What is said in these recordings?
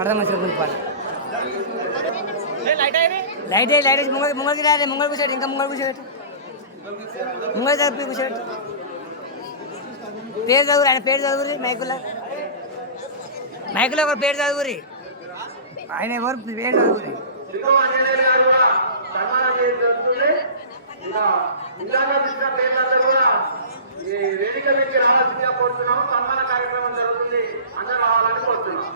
పడదాం మంచిగా కూలిపాలి light light ముంగల్కి రాలే ముంగల్ కూర్చోడు ఇంకా ముంగల్ కూర్చోబెట్టు ముంగల్ చదువు కూర్చోబెట్టు పేరు చదువురు ఆయన పేరు చదువురి మైకులో ఒక పేరు చదువురి ఆయన ఎవరు పేరు చదువురి వేదిక నుంచి రావాల్సిందిగా కోరుతున్నాం. సన్మాన కార్యక్రమం జరుగుతుంది, అందరూ రావాలని కోరుతున్నాం.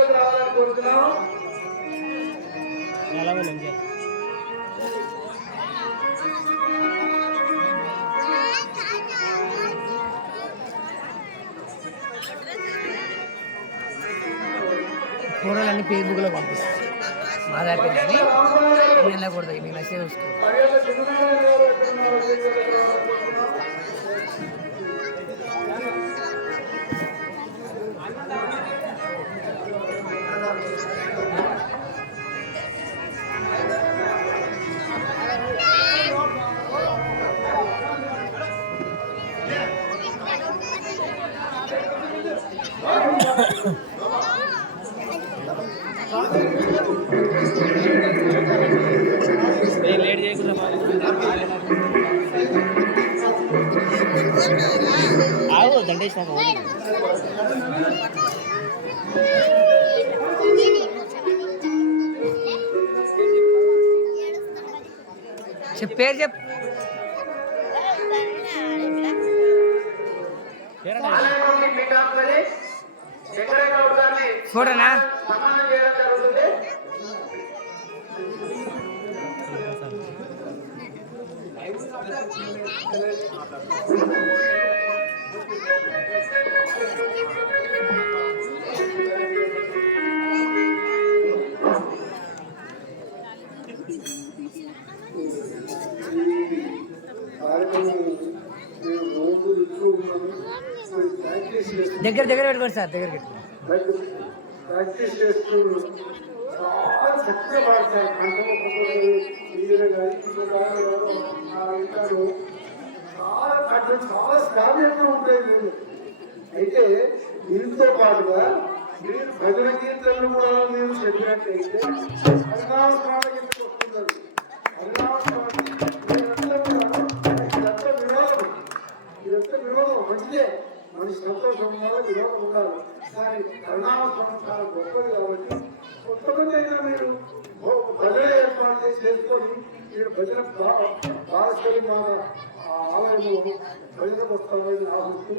రావాలని కోరుతున్నాం. ఫోటోలన్నీ ఫేస్బుక్లో పంపిస్తాను మా దగ్గర కానీ వెళ్ళకూడదు మీకు మెసేజ్ వస్తుంది. లేట్ చేయకుండా ఆవు దండేసినాక పేరు చెప్పు ఫోటోనా దగ్గర పెట్టుకోండి సార్ దగ్గర ప్రాక్టీస్ చేస్తూ చాలా చక్కగా పాడతారు. చాలా శ్రావ్యంగా ఉంటాయి. అయితే దీనితో పాటుగా మీరు భజన కీర్తనలు కూడా మీరు చెప్పినట్టయితే హరినామ స్వామి కిందకి వస్తున్నారు. హరినామ స్వామి ఇదంతా వినోదం మంచిదే, మన సంతోషంగా వినోదం ఉండాలి. కానీ హరినామ స్వామి చాలా గొప్పది కాబట్టి కొంతమంది అయినా మీరు భజన ఏర్పాటు చేసుకొని మీరు భజన భాస్కరి మన ఆలయము భజనకు వస్తామని ఆశిస్తూ